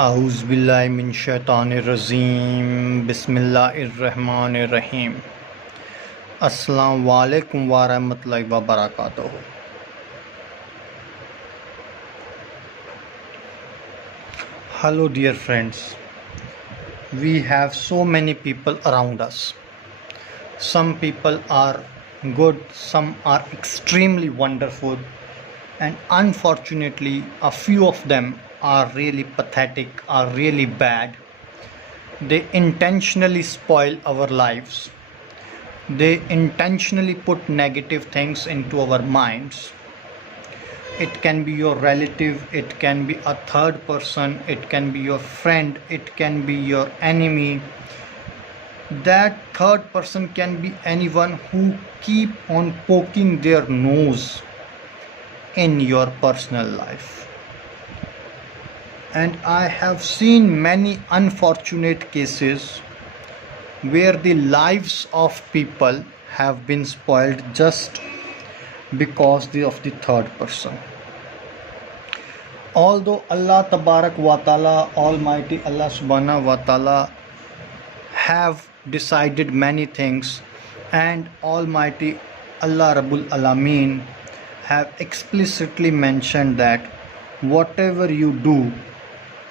आऊज़ बिल्लाहि मिन शैतानिर रजीम बिस्मिल्लाहिर्रहमानिर रहीम। अस्सलाम वालेकुम व रहमतुल्लाहि व बरकातुहू। Hello dear friends, we have so many people around us. Some people are good, some are extremely wonderful, and unfortunately a few of them are really pathetic, are really bad. They intentionally spoil our lives. They intentionally put negative things into our minds. It can be your relative, it can be a third person, it can be your friend, it can be your enemy. That third person can be anyone who keep on poking their nose in your personal life. And I have seen many unfortunate cases where the lives of people have been spoiled just because of the third person. Although Allah Tabarak wa Ta'ala, Almighty Allah Subhanahu wa Ta'ala have decided many things, and Almighty Allah Rabbul Alameen have explicitly mentioned that whatever you do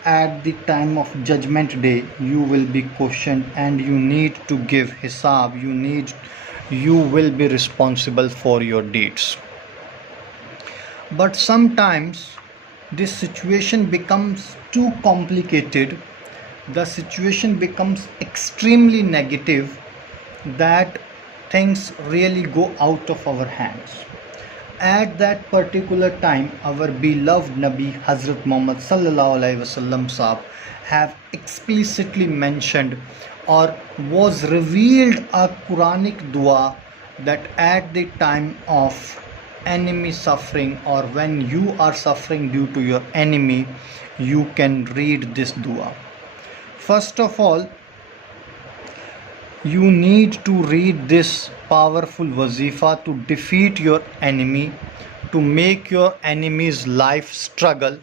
at the time of judgment day, you will be questioned and you need to give hisab. You will be responsible for your deeds. But sometimes this situation becomes too complicated, the situation becomes extremely negative, that things really go out of our hands. At that particular time, our beloved Nabi Hazrat Muhammad Sallallahu Alaihi Wasallam Sahab have explicitly mentioned, or was revealed, a Quranic dua that at the time of enemy suffering, or when you are suffering due to your enemy, you can read this dua. First of all, you need to read this powerful wazifa to defeat your enemy, to make your enemy's life struggle,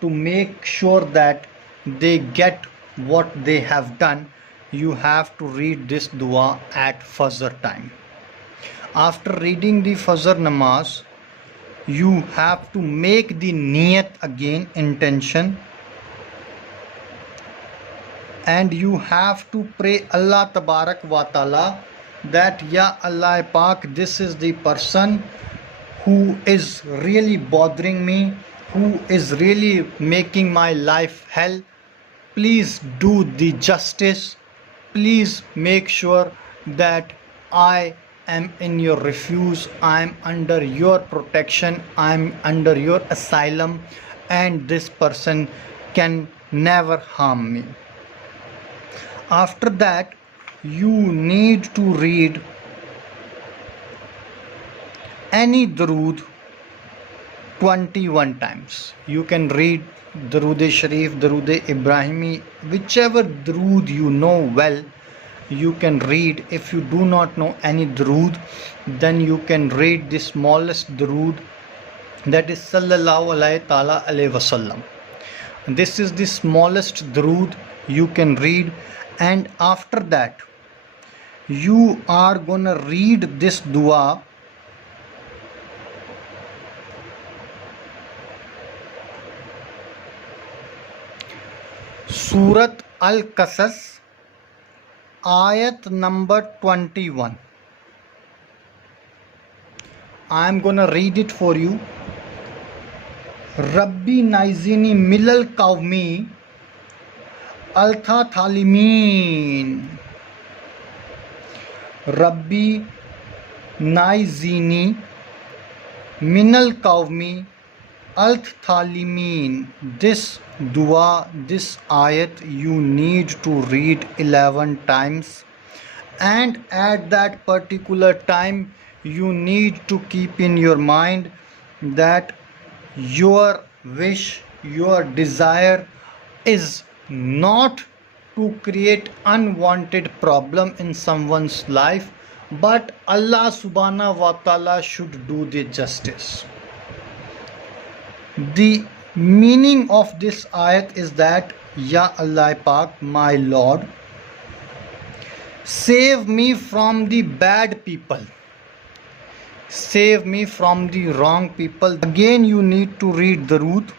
to make sure that they get what they have done. You have to read this dua at Fajr time. After reading the Fajr namaz, you have to make the niyat again, intention, and you have to pray Allah Tabarak wa Ta'ala that Ya Allah Pak, this is the person who is really bothering me, who is really making my life hell. Please do the justice. Please make sure that I am in your refuge, I am under your protection, I am under your asylum, and this person can never harm me. After that, you need to read any Darood 21 times. You can read Darood Sharif, Darood Ibrahimi, whichever Darood you know well, you can read. If you do not know any Darood, then you can read the smallest Darood, that is Sallallahu Alaihi Wasallam. This is the smallest Darood you can read, and after that you are gonna read this dua Surat Al-Qasas, ayat number 21. I am gonna read it for you. Rabbi Naizini Milal Kavmi Altha Thalimin. Rabbi Naizini Minal Kavmi Alth Thalimin. This dua, this ayat, you need to read 11 times, and at that particular time you need to keep in your mind that your wish, your desire is not to create unwanted problem in someone's life, but Allah Subhanahu wa Ta'ala should do the justice. The meaning of this ayat is that Ya Allah Pak, my Lord, save me from the bad people. Save me from the wrong people. Again, you need to read Darood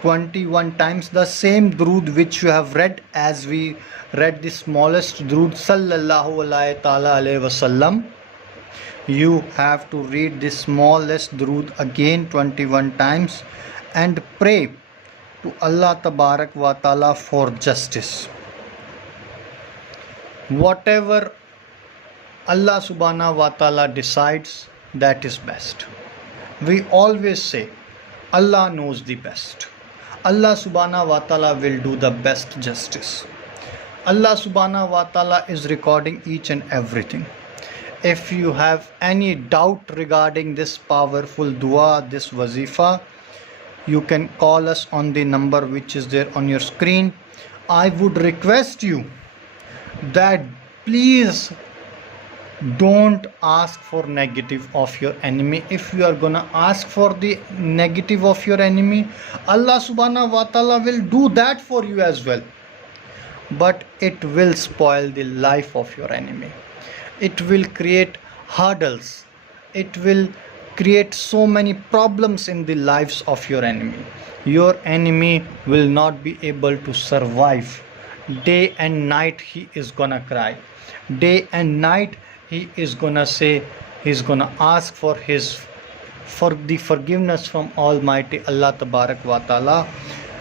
21 times, the same Darood which you have read as we read the smallest Darood sallallahu alayhi wasallam. You have to read the smallest Darood again 21 times and pray to Allah Tabarak wa Ta'ala for justice. Whatever Allah Subhanahu wa Ta'ala decides, that is best. We always say Allah knows the best. Allah Subhanahu wa Ta'ala will do the best justice. Allah Subhanahu wa Ta'ala is recording each and everything. If you have any doubt regarding this powerful dua, this wazifa, you can call us on the number which is there on your screen. I would request you that please don't ask for negative of your enemy. If you are gonna ask for the negative of your enemy, Allah Subhanahu wa Ta'ala will do that for you as well, but it will spoil the life of your enemy. It will create hurdles. It will create so many problems in the lives of your enemy. Your enemy will not be able to survive. Day and night he is gonna cry. Day and night he is gonna say, he's gonna ask for the forgiveness from Almighty Allah Tabarak wa Ta'ala.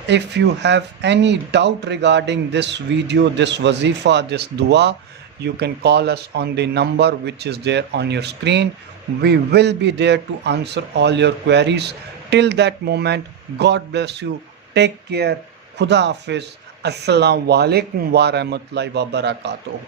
If you have any doubt regarding this video, this wazifa, this dua, you can call us on the number which is there on your screen. We will be there to answer all your queries. Till that moment, God bless you. Take care. Khuda Hafiz. Assalamu alaikum wa rahmatullahi wa barakatuh.